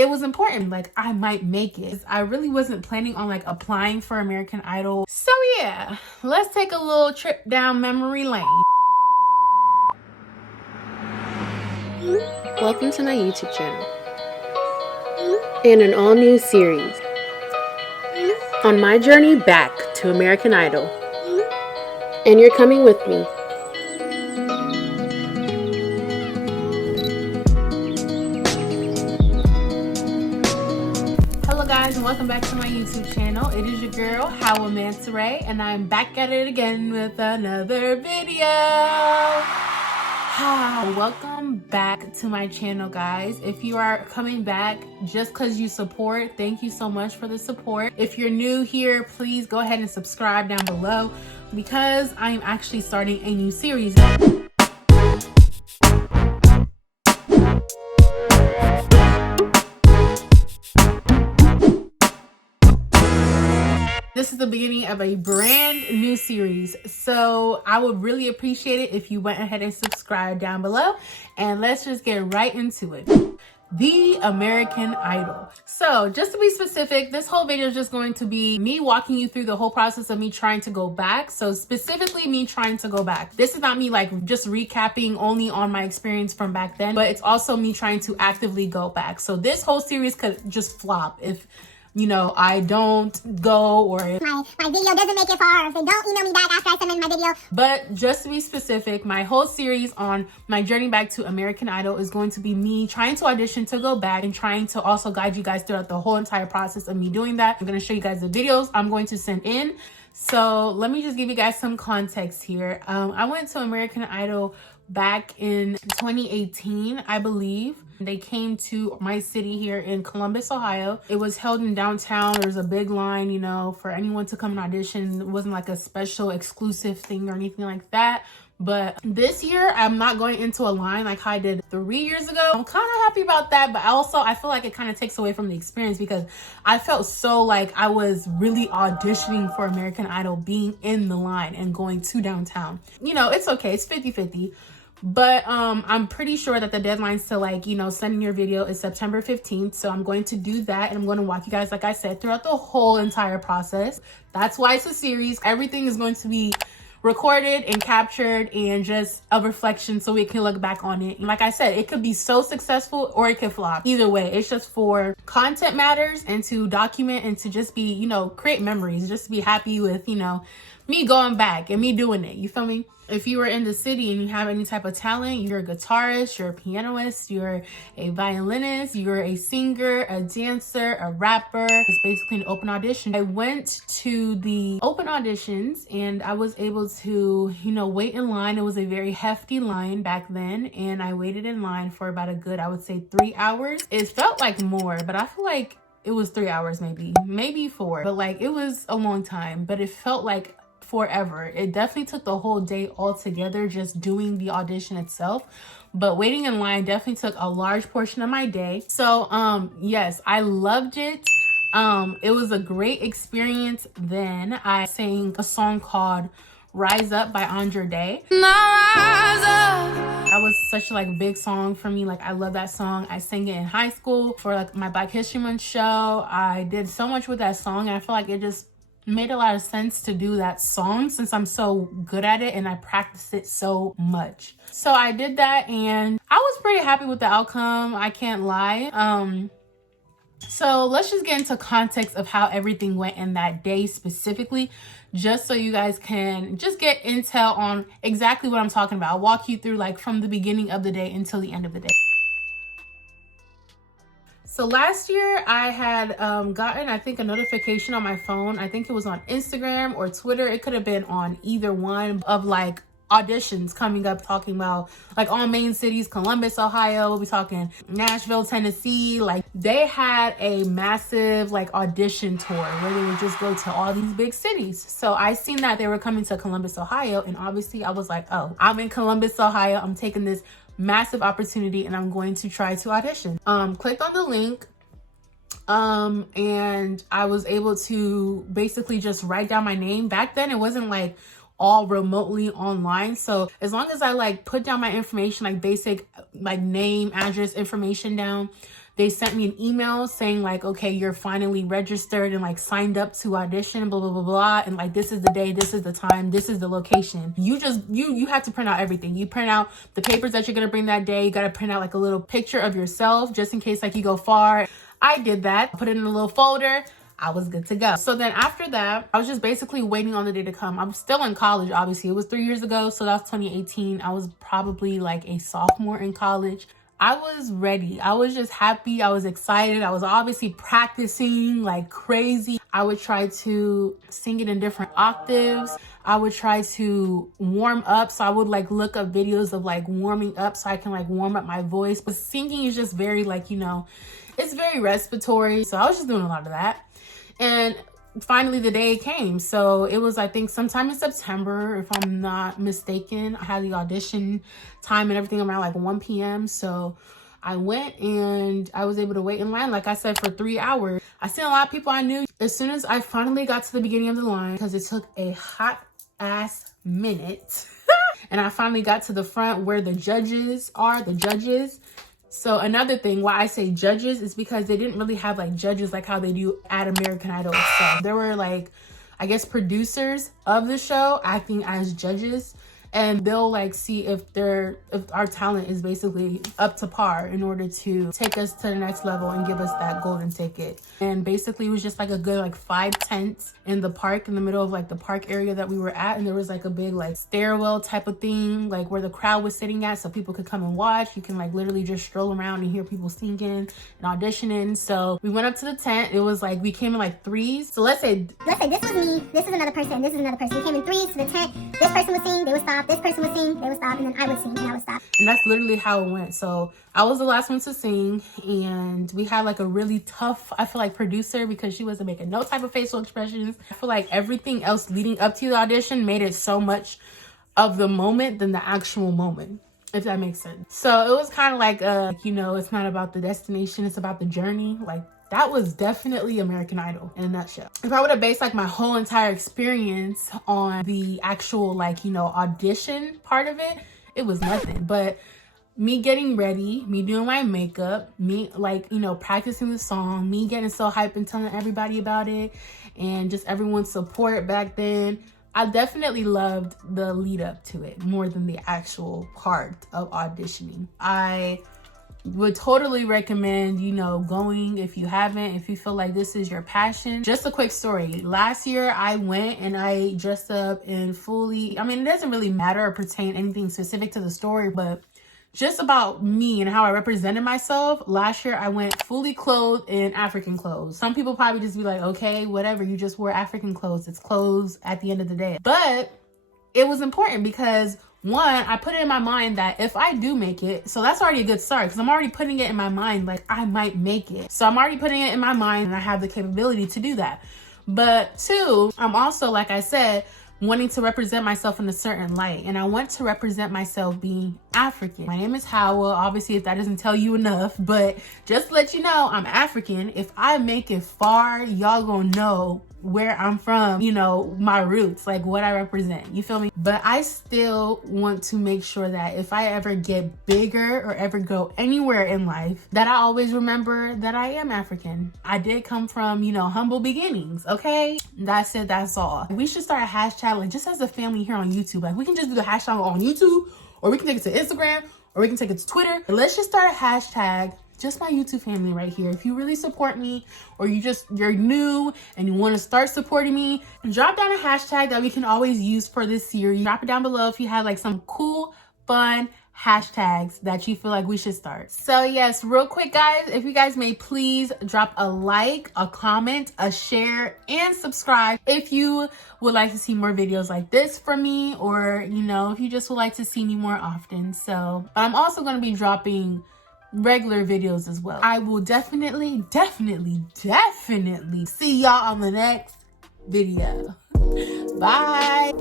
it was important. Like, I might make it. I really wasn't planning on like applying for American Idol. So yeah, let's take a little trip down memory lane. Welcome to my YouTube channel and an all-new series on my journey back to American Idol. And you're coming with me. Hello guys, and welcome back to my YouTube channel. It is your girl, Hawa Mansaray, and I'm back at it again with another video. Welcome back to my channel, guys. If you are coming back just because you support, thank you so much for the support. If you're new here, please go ahead and subscribe down below because I'm actually starting a new series. This is the beginning of a brand new series, so I would really appreciate it if you went ahead and subscribed down below, and let's just get right into it. The American Idol. So just to be specific, this whole video is just going to be me walking you through the whole process of me trying to go back. So specifically me trying to go back. This is not me like just recapping only on my experience from back then, but it's also me trying to actively go back. So this whole series could just flop if, you know, I don't go, or if my video doesn't make it far, or if they don't email me back after I submit my video. But just to be specific, my whole series on my journey back to American Idol is going to be me trying to audition to go back and trying to also guide you guys throughout the whole entire process of me doing that. I'm going to show you guys the videos I'm going to send in. So let me just give you guys some context here. I went to American Idol back in 2018, I believe. They came to my city here in Columbus, Ohio. It was held in downtown. There was a big line, you know, for anyone to come and audition. It wasn't like a special exclusive thing or anything like that. But this year, I'm not going into a line like I did 3 years ago. I'm kind of happy about that, but also I feel like it kind of takes away from the experience because I felt so like I was really auditioning for American Idol, being in the line and going to downtown. You know, it's okay. It's 50-50. But I'm pretty sure that the deadlines to, like, you know, sending your video is September 15th. So I'm going to do that, and I'm going to walk you guys, like I said, throughout the whole entire process. That's why it's a series. Everything is going to be recorded and captured and just a reflection so we can look back on it. And like I said, it could be so successful or it could flop. Either way, it's just for content matters and to document and to just be, you know, create memories, just to be happy with, you know, me going back and me doing it. You feel me? If you are in the city and you have any type of talent, you're a guitarist, you're a pianist, you're a violinist, you're a singer, a dancer, a rapper. It's basically an open audition. I went to the open auditions and I was able to, you know, wait in line. It was a very hefty line back then, and I waited in line for about a good, I would say 3 hours. It felt like more, but I feel like it was 3 hours, maybe 4, but like it was a long time, but it felt like forever. It definitely took the whole day altogether just doing the audition itself, but waiting in line definitely took a large portion of my day. So yes, I loved it. It was a great experience. Then I sang a song called Rise Up by Andre Day. That was such a like big song for me. Like, I love that song. I sang it in high school for like my Black History Month show. I did so much with that song, and I feel like it just made a lot of sense to do that song since I'm so good at it and I practiced it so much. So I did that and I was pretty happy with the outcome. I can't lie. So let's just get into context of how everything went in that day specifically, just so you guys can just get intel on exactly what I'm talking about. I'll walk you through like from the beginning of the day until the end of the day. So last year I had gotten, I think, a notification on my phone. I think it was on Instagram or Twitter. It could have been on either one, of like auditions coming up, talking about like all main cities, Columbus, Ohio. We'll be talking Nashville, Tennessee. Like, they had a massive like audition tour where they would just go to all these big cities. So I seen that they were coming to Columbus, Ohio. And obviously I was like, oh, I'm in Columbus, Ohio. I'm taking this massive opportunity and I'm going to try to audition. Clicked on the link and I was able to basically just write down my name. Back then it wasn't like all remotely online, so as long as I like put down my information, like basic like name, address, information down, They sent me an email saying like, okay, you're finally registered and like signed up to audition, blah, blah, blah, blah. And like, this is the day, this is the time, this is the location. You have to print out everything. You print out the papers that you're going to bring that day. You got to print out like a little picture of yourself just in case like you go far. I did that, put it in a little folder. I was good to go. So then after that, I was just basically waiting on the day to come. I'm still in college, obviously. It was 3 years ago, so that was 2018. I was probably like a sophomore in college. I was ready. I was just happy. I was excited. I was obviously practicing like crazy. I would try to sing it in different octaves. I would try to warm up. So I would like look up videos of like warming up so I can like warm up my voice. But singing is just very like, you know, it's very respiratory. So I was just doing a lot of that. And finally the day came. So it was, I think, sometime in September, if I'm not mistaken. I had the audition time and everything around like 1 p.m. So I went and I was able to wait in line, like I said, for 3 hours. I seen a lot of people I knew. As soon as I finally got to the beginning of the line, because it took a hot ass minute, and I finally got to the front where the judges are, So another thing why I say judges is because they didn't really have like judges like how they do at American Idol itself. There were like, I guess, producers of the show acting as judges, and they'll like see if our talent is basically up to par in order to take us to the next level and give us that golden ticket. And basically it was just like a good like 5 tents in the park, in the middle of like the park area that we were at, and there was like a big like stairwell type of thing, like where the crowd was sitting at, so people could come and watch. You can like literally just stroll around and hear people singing and auditioning. So we went up to the tent. It was like we came in like threes. So let's say this was me, this is another person, this is another person. We came in threes to the tent. This person would sing, they would stop. This person would sing, they would stop, and then I would sing and I would stop. And that's literally how it went. So I was the last one to sing, and we had like a really tough, I feel like, producer, because she wasn't making no type of facial expressions. I feel like everything else leading up to the audition made it so much of the moment than the actual moment, if that makes sense. So it was kind of like, you know, it's not about the destination, it's about the journey. Like, that was definitely American Idol in a nutshell. If I would have based like my whole entire experience on the actual like, you know, audition part of it, it was nothing. But me getting ready, me doing my makeup, me like, you know, practicing the song, me getting so hyped and telling everybody about it, and just everyone's support back then, I definitely loved the lead up to it more than the actual part of auditioning. I would totally recommend, you know, going if you haven't, if you feel like this is your passion. Just a quick story. Last year I went and I dressed up in fully, I mean, it doesn't really matter or pertain anything specific to the story, but just about me and how I represented myself. Last year I went fully clothed in African clothes. Some people probably just be like, okay, whatever, you just wear African clothes. It's clothes at the end of the day. But it was important because, one, I put it in my mind that if I do make it, so that's already a good start, because I'm already putting it in my mind like I might make it. So I'm already putting it in my mind and I have the capability to do that. But two, I'm also, like I said, wanting to represent myself in a certain light. And I want to represent myself being African. My name is Hawa. Obviously, if that doesn't tell you enough, but just to let you know, I'm African. If I make it far, y'all gonna know where I'm from, you know, my roots, like what I represent, you feel me? But I still want to make sure that if I ever get bigger or ever go anywhere in life, that I always remember that I am African. I did come from, you know, humble beginnings, okay? That's it, that's all. We should start a hashtag, like just as a family here on YouTube. Like we can just do the hashtag on YouTube, or we can take it to Instagram, or we can take it to Twitter. Let's just start a hashtag, just my YouTube family right here. If you really support me, or you're new and you want to start supporting me, drop down a hashtag that we can always use for this series. Drop it down below if you have like some cool, fun hashtags that you feel like we should start. So yes, real quick guys, if you guys may please drop a like, a comment, a share, and subscribe if you would like to see more videos like this from me, or you know, if you just would like to see me more often. So, but I'm also going to be dropping regular videos as well. I will definitely see y'all on the next video. Bye.